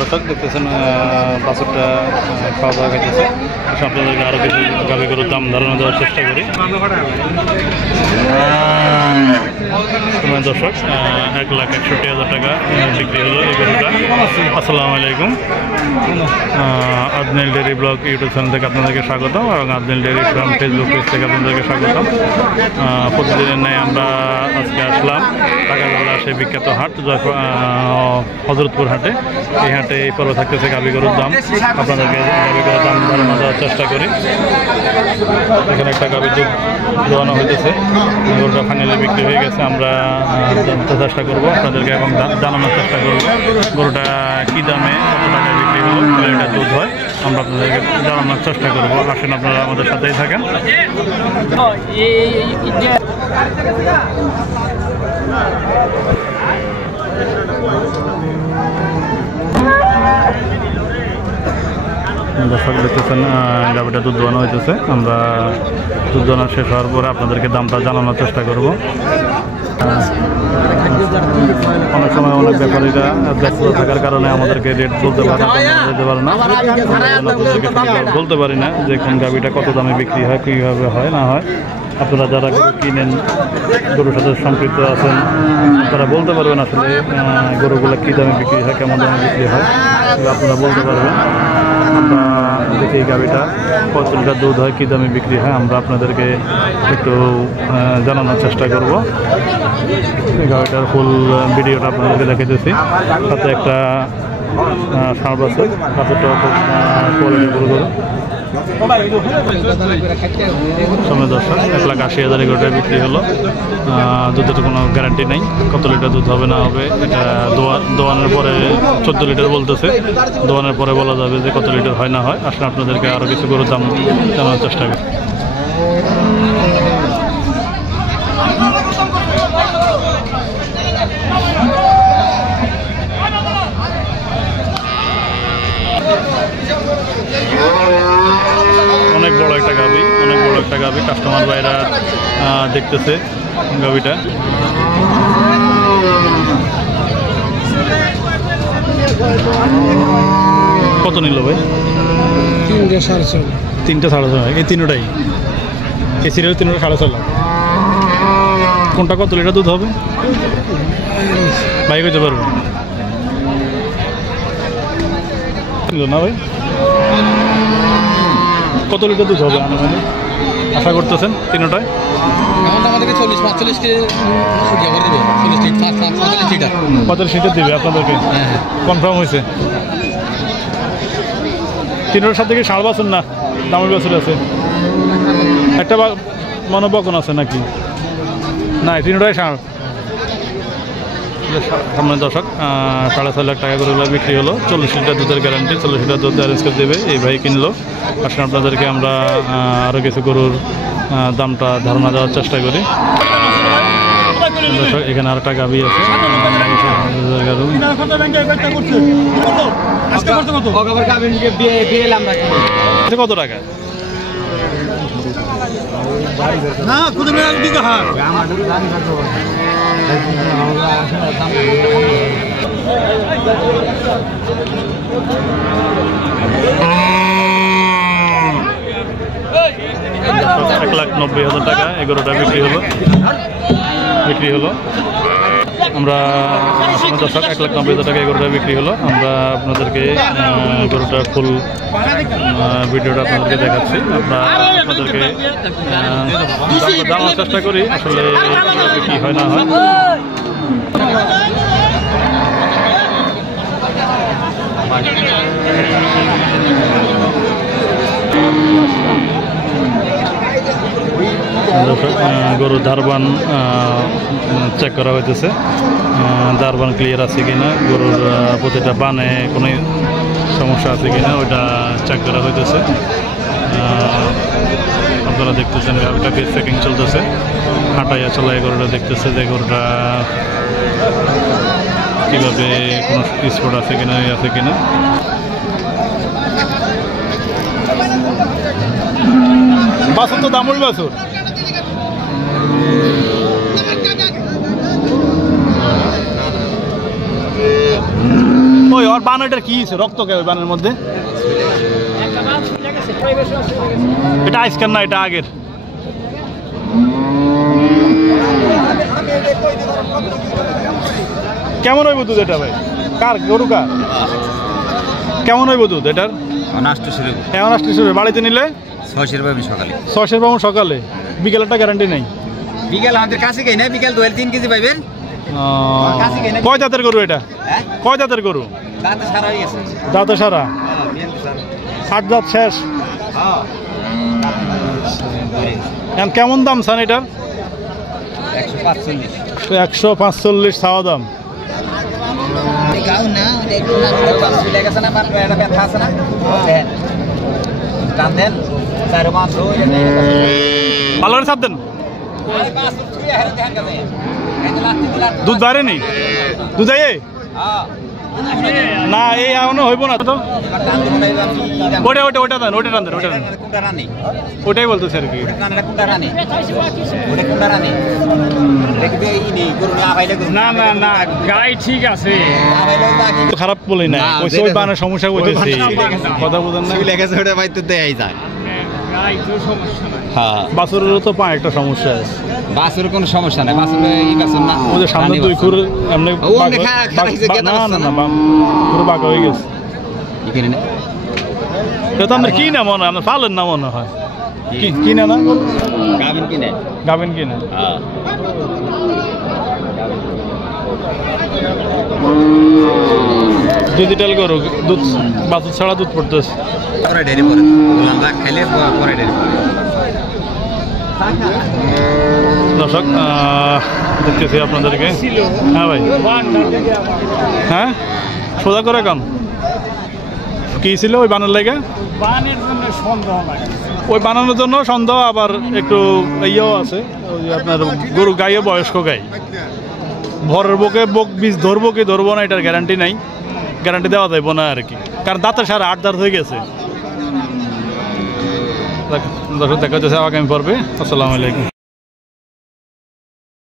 দর্শক দেখতেছেন বাছুরটা খাওয়া দাওয়া খেতেছে, আপনাদেরকে আরো কিছু গাভী গরুর দাম ধারণা দেওয়ার চেষ্টা করি। দর্শক 1,61,000 টাকা বিক্রি হলো এই গরুটা। আসসালামু আলাইকুম, আদনাইল ডেয়ারি ব্লগ ইউটিউব চ্যানেল থেকে আপনাদেরকে স্বাগতম এবং আদনাইল ডেয়ারি ফার্ম ফেসবুক পেজ থেকে আপনাদেরকে স্বাগতম। প্রতিদিনের ন্যায় আমরা আজকে আসলাম টাকারবালা সেই বিখ্যাত হাট হজরতপুর হাটে। এই হাটে এই পর্ব থাকতেছে গাভী গরুর দাম, আপনাদেরকে গাভী গরুর দাম ধারণা দেওয়ার চেষ্টা করি। এখানে একটা গাভী দুধ দোয়ানো হইতেছে, গরুটা ফাইনালি বিক্রি হয়ে গেছে। আমরা জানতে চেষ্টা করবো আপনাদেরকে এবং জানানোর চেষ্টা করবো গরুটা কী দামে কত টাকায় বিক্রি হলো, এটা দুধ হয় আমরা আপনাদেরকে জানানোর চেষ্টা করবো। আসেন আপনারা আমাদের সাথেই থাকেন। দর্শক দেখতেছেন গাভীটা দুধ দোয়ানো হইতেছে। আমরা দুধ দোয়ানো শেষ হওয়ার পরে আপনাদেরকে দামটা জানানোর চেষ্টা করব। অনেক সময় অনেক ব্যাপারীরা ব্যস্ত থাকার কারণে আমাদেরকে রেট বলতে পারে না, বলতে পারি না যে কোন গাভীটা কত দামে বিক্রি হয়, কীভাবে হয় না হয়। আপনারা যারা গরু কিনেন, গরুর সাথে সম্পৃক্ত আছেন, তারা বলতে পারবেন আসলে গরুগুলো কী দামে বিক্রি হয়, কেমন দামে বিক্রি হয়, আপনারা বলতে পারবেন। আমরা দেখি এই গাভীটা কত লিটার দুধ হয়, কী দামে বিক্রি হয়, আমরা আপনাদেরকে একটু জানানোর চেষ্টা করব। এই গাভীটার ফুল ভিডিওটা আপনাদেরকে দেখাইতেছি। সাথে একটা ষাঁড় বাছুর, বাছুরটাও খুব কোয়ালিটি গরু। সময় দর্শক 1,80,000 গরুটা বিক্রি হলো। দুধের কোনো গ্যারান্টি নেই কত লিটার দুধ হবে না হবে, এটা দোয়ানের পরে 14 লিটার বলতেছে, দোয়ানের পরে বলা যাবে যে কত লিটার হয় না হয়। আসলে আপনাদেরকে আরও কিছু গরুর দাম জানানোর চেষ্টা করি। অনেক বড় একটা গাভী, অনেক বড় একটা গাভী। কাস্টমার ভাইরা দেখতেছে গাভীটা। কত নিল ভাই? 3টা 6.5। এই তিনটাই এই সিরিয়াল 3টা 6.5 লাখ। কোনটা কত লিটার দুধ হবে ভাই কইতে পারবো না ভাই? কত লিটার দুধ হবে আনুমানিক আশা করতেছেন তিনটায়? আমাদেরকে 40-45 লিটার দিবে আপনাদেরকে, কনফার্ম হয়েছে? তিনটার সাথে কি ষাঁড় বাছুর না দামি বাছুর আছে? একটা মনে বকন আছে নাকি? না, তিনটাই ষাঁড়। সামনে দর্শক 6.5 লাখ টাকা করে বিক্রি হলো। 40 লিটার দুধের গ্যারান্টি, 40 লিটার দুধ অ্যারেঞ্জ করে দেবে এই ভাই কিনলো। আসলে আপনাদেরকে আমরা আরও কিছু গরুর দামটা ধারণা দেওয়ার চেষ্টা করি। দর্শক এখানে আরেকটা গাভী আছে, কত টাকা? $1,90,000 টাকা এগারোটা বিক্রি হলো। আমরা দর্শক 1,90,000 টাকা এগারোটা বিক্রি হলো। আমরা আপনাদেরকে গরুটার ফুল ভিডিওটা আপনাদেরকে দেখাচ্ছি। আমরা আপনাদেরকে জানার চেষ্টা করি আসলে কি হয় না হয়। গরুর ধারবান চেক করা হইতেছে, ধারবান ক্লিয়ার আছে কিনা, গরুর প্রতিটা বানে কোনো সমস্যা আছে কিনা ওইটা চেক করা হইতেছে। আপনারা দেখতেছেন গাড়িটা বেশ চেকিং চলতেছে, হাঁটাইয়া চলায় গরুটা দেখতেছে যে গরুটা কীভাবে কোনো স্পট আছে কিনা বাছুর তো দামুল বাছুর। ওই ওর বানরটার কি হয়েছে? রক্ত কে ওই বানের মধ্যে? এটা আজকের না, এটা আগের। কেমন হইব দুধ এটা ভাই? কার গরু কার? কেমন হইব দুধ এটার? এখন আসতে শুরু। বাড়িতে নিলে 600 পাবেন সকালে। 600 পাবো সকালে, বিকেলটা গ্যারান্টি নেই। বিকেল আমাদের কাছে গই না, বিকেল 2-3 কেজি পাইবেন। কয় জাতের গরু এটা? কয় জাতের গরু? দাঁতে সারা হয়ে গেছে। দাঁতে সারা? 8 দাঁত শেষ। এখন কেমন দাম চান এটার? 145 চাওয়া দাম। ভালো করে চাপ দেন। দুধ বাড়েনি? দুধ আইয়ে না, এই এখনো হইব না তো। ওটা ওটা ওটা দেন, ওটা দেন, ওটা দেন। ওটাই বলতেছে আর কি। না না না, গাই ঠিক আছে, খারাপ বলি না, ওই বানের সমস্যা করতেছি। কথা বলেন না, ওটা ভাই তো দেয়াই যায়। গাই তো সমস্যা নাই। হ্যাঁ, বাছুরেরও তো পায় একটা সমস্যা আছে। বাছুর কোনো সমস্যা নাই, বাছুর এই বাছুর না, ওদের সামনে দুই খুর এমনি না না না পুরো বাঁকা হয়ে গেছে। এটা তো আপনার কি না মনে হয়? আপনার পালেন না মনে হয়? কিনে না গাভিন কিনে, গাবেন কিনে। ডিজিটাল গরু, দুধ বাছুর ছাড়া দুধ পড়তেছে। পরে ডেরি পরে খাইলে পরে ডেরি পরে। দর্শক দেখতেছি আপনাদেরকে। হ্যাঁ ভাই, হ্যাঁ সোজা করে কাম কি ছিল ওই বানার লেগে? বানের জন্য সন্দেহ নাই, ওই বানানোর জন্য সন্দেহ, আবার একটু ইয়েও আছে। ওই যে আপনার গরু গাইও বয়স্ক গাই, ভরের বুকে বুক বীজ ধরবো কি ধরবো না এটার গ্যারান্টি নাই, গ্যারান্টি দেওয়া যাইব না আর কি, কারণ দাঁতের সারা 8 দাঁত হয়ে গেছে। দর্শক দেখা যাচ্ছে আগামী পর্বে। আসসালামু আলাইকুম।